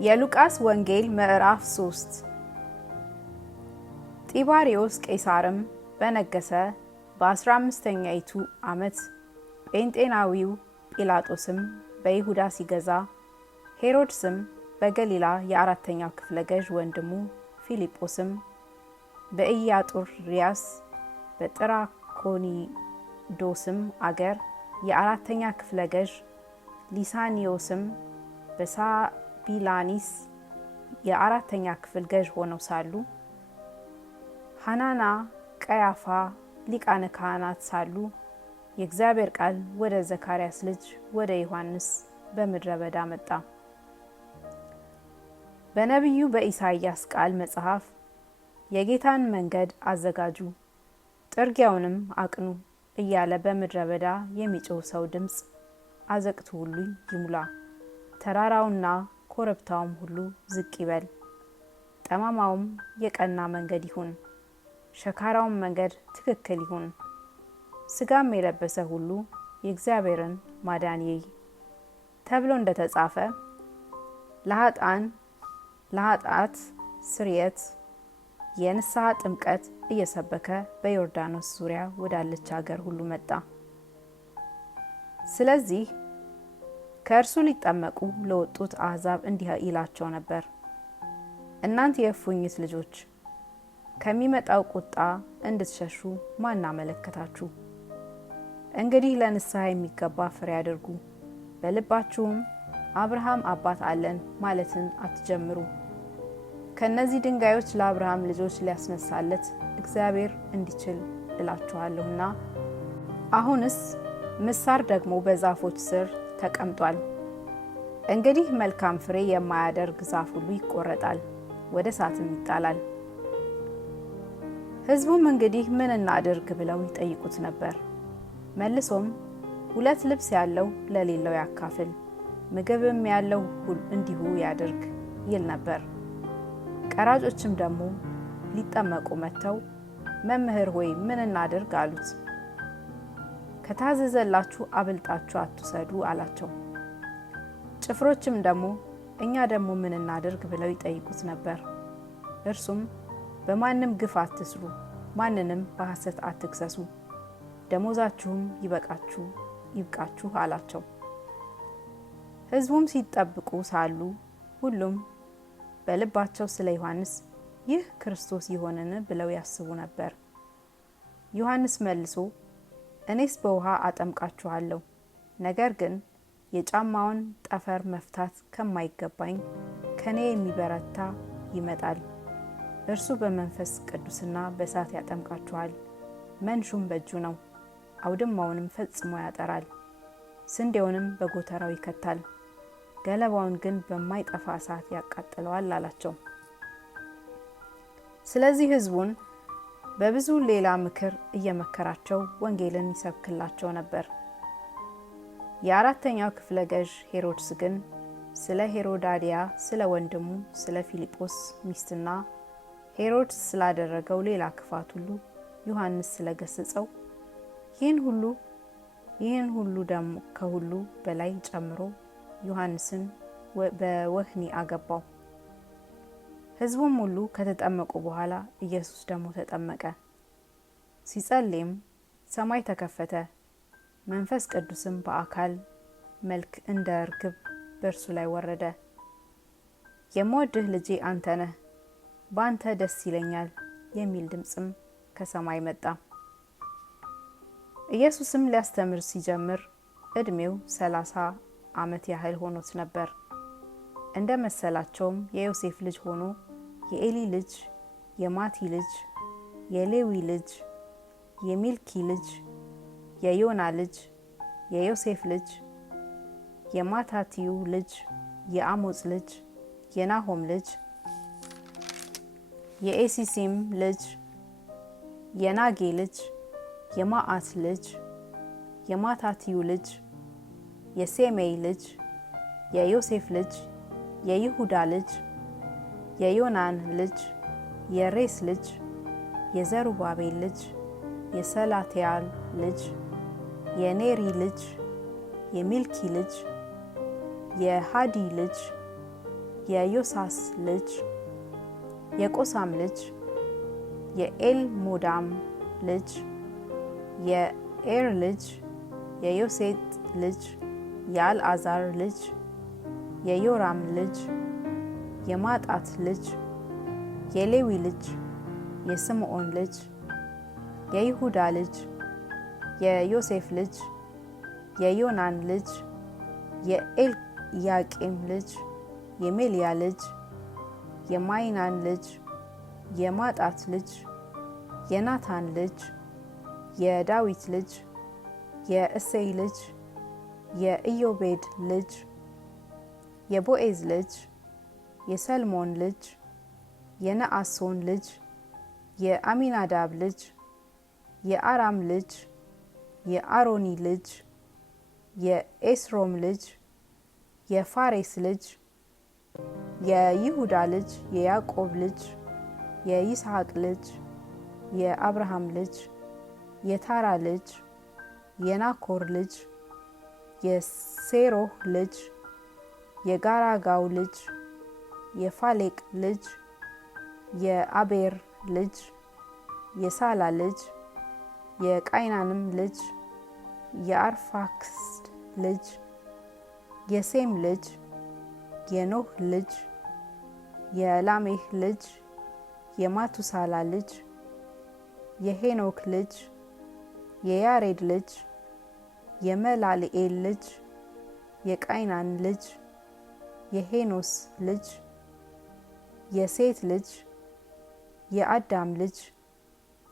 የሉቃስ ወንጌል ምዕራፍ 3 ጢባሪዮስ ቄሳርም በነገሰ በ15ኛይቱ ዓመት ጴንጤናዊው ጲላጦስም በይሁዳ ሲገዛ ሄሮድስም በገሊላ የአራተኛው ክፍለ ገዥ ወንድሙ ፊልጶስም በኢያጡርያስ በጥራኮኒዶስም አገር የአራተኛ ክፍለ ገዥ ሊሳኒዮስም በሳቢላኒስ የአራተኛ ክፍል ገዥ ሆነው ሳሉ ሐናና ቀያፋ ሊቃነ ካህናት ሳሉ የእግዚአብሔር ቃል ወደ ዘካርያስ ልጅ ወደ ዮሐንስ በምድረ በዳ መጣ። በነቢዩ በኢሳይያስ ቃል መጽሐፍ የጌታን መንገድ አዘጋጁ፣ ጥርጊያውንም አቅኑ እያለ በምድረ በዳ የሚጮህ ሰው ድምፅ አዘቅቱ ሁሉ ይሙላ፣ ተራራውና ኮረብታውም ሁሉ ዝቅ ይበል፣ ጠማማውም የቀና መንገድ ይሁን፣ ሸካራውም መንገድ ትክክል ይሁን፣ ስጋም የለበሰ ሁሉ የእግዚአብሔርን ማዳን ይይ ተብሎ እንደተጻፈ ለኃጢአት ስርየት የንስሐ ጥምቀት እየሰበከ በዮርዳኖስ ዙሪያ ወዳለች ሀገር ሁሉ መጣ። ስለዚህ ከእርሱ ሊጠመቁ ለወጡት አሕዛብ እንዲህ ይላቸው ነበር፣ እናንተ የእፉኝት ልጆች ከሚመጣው ቁጣ እንድትሸሹ ማን አመለከታችሁ? እንግዲህ ለንስሐ የሚገባ ፍሬ አድርጉ፣ በልባችሁም አብርሃም አባት አለን ማለትን አትጀምሩ። ከነዚህ ድንጋዮች ለአብርሃም ልጆች ሊያስነሳለት እግዚአብሔር እንዲችል እላችኋለሁና። አሁንስ ምሳር ደግሞ በዛፎች ስር ተቀምጧል። እንግዲህ መልካም ፍሬ የማያደርግ ዛፍ ሁሉ ይቆረጣል፣ ወደ እሳትም ይጣላል። ሕዝቡም እንግዲህ ምን እናድርግ ብለው ይጠይቁት ነበር። መልሶም 2 ልብስ ያለው ለሌለው ያካፍል፣ ምግብም ያለው እንዲሁ ያድርግ ይል ነበር። ቀራጮችም ደግሞ ሊጠመቁ መጥተው መምህር ሆይ ምን እናድርግ አሉት። ከታዘዘላችሁ አብልጣችሁ አትውሰዱ አላቸው። ጭፍሮችም ደግሞ እኛ ደግሞ ምን እናድርግ ብለው ይጠይቁት ነበር። እርሱም በማንም ግፍ አትስሩ፣ ማንንም በሐሰት አትክሰሱ፣ ደሞዛችሁም ይብቃችሁ አላቸው። ሕዝቡም ሲጠብቁ ሳሉ ሁሉም በልባቸው ስለ ዮሐንስ ይህ ክርስቶስ ይሆንን ብለው ያስቡ ነበር። ዮሐንስ መልሶ እኔስ በውሃ አጠምቃችኋለሁ፣ ነገር ግን የጫማውን ጠፈር መፍታት ከማይገባኝ ከኔ የሚበረታ ይመጣል። እርሱ በመንፈስ ቅዱስና በእሳት ያጠምቃችኋል። መንሹም በእጁ ነው፣ አውድማውንም ፈጽሞ ያጠራል፣ ስንዴውንም በጎተራው ይከታል፣ ገለባውን ግን በማይጠፋ እሳት ያቃጥለዋል አላቸው። ስለዚህ ሕዝቡን በብዙ ሌላ ምክር እየመከራቸው ወንጌልን ይሰብክላቸው ነበር። የአራተኛው ክፍለ ገዥ ሄሮድስ ግን ስለ ሄሮዳዲያ ስለ ወንድሙ ስለ ፊልጶስ ሚስትና ሄሮድስ ስላደረገው ሌላ ክፋት ሁሉ ዮሐንስ ስለገሰጸው ይህን ሁሉ ደግሞ ከሁሉ በላይ ጨምሮ ዮሐንስን በወህኒ አገባው። ሕዝቡም ሁሉ ከተጠመቁ በኋላ ኢየሱስ ደግሞ ተጠመቀ። ሲጸልይም ሰማይ ተከፈተ፣ መንፈስ ቅዱስም በአካል መልክ እንደ ርግብ በእርሱ ላይ ወረደ። የምወድህ ልጄ አንተ ነህ፣ በአንተ ደስ ይለኛል የሚል ድምፅም ከሰማይ መጣ። ኢየሱስም ሊያስተምር ሲጀምር ዕድሜው 30 ዓመት ያህል ሆኖት ነበር። እንደ መሰላቸውም የዮሴፍ ልጅ ሆኖ የኤሊ ልጅ፣ የማቲ ልጅ፣ የሌዊ ልጅ፣ የሚልኪ ልጅ፣ የዮና ልጅ፣ የዮሴፍ ልጅ፣ የማታትዩ ልጅ፣ የአሞጽ ልጅ፣ የናሆም ልጅ፣ የኤሲሲም ልጅ፣ የናጌ ልጅ፣ የማአት ልጅ፣ የማታትዩ ልጅ፣ የሴሜይ ልጅ፣ የዮሴፍ ልጅ፣ የይሁዳ ልጅ፣ የዮናን ልጅ፣ የሬስ ልጅ፣ የዘሩባቤል ልጅ፣ የሰላትያል ልጅ፣ የኔሪ ልጅ፣ የሚልኪ ልጅ፣ የሃዲ ልጅ፣ የዮሳስ ልጅ የቆሳም ልጅ የኤልሞዳም ልጅ የኤር ልጅ የዮሴጥ ልጅ የአልዓዛር ልጅ የዮራም ልጅ የማጣት ልጅ የሌዊ ልጅ የስምዖን ልጅ የይሁዳ ልጅ የዮሴፍ ልጅ የዮናን ልጅ የኤልያቄም ልጅ የሜልያ ልጅ የማይናን ልጅ የማጣት ልጅ የናታን ልጅ የዳዊት ልጅ የእሴይ ልጅ የኢዮቤድ ልጅ የቦዔዝ ልጅ የሰልሞን ልጅ የነአሶን ልጅ የአሚናዳብ ልጅ የአራም ልጅ የአሮኒ ልጅ የኤስሮም ልጅ የፋሬስ ልጅ የይሁዳ ልጅ የያዕቆብ ልጅ የይስሐቅ ልጅ የአብርሃም ልጅ የታራ ልጅ የናኮር ልጅ የሴሮህ ልጅ የጋራጋው ልጅ የፋሌቅ ልጅ የአቤር ልጅ የሳላ ልጅ የቃይናንም ልጅ የአርፋክስድ ልጅ የሴም ልጅ የኖህ ልጅ የላሜህ ልጅ የማቱሳላ ልጅ የሄኖክ ልጅ የያሬድ ልጅ የመላልኤል ልጅ የቃይናን ልጅ የሄኖስ ልጅ የሴት ልጅ የአዳም ልጅ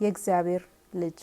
የእግዚአብሔር ልጅ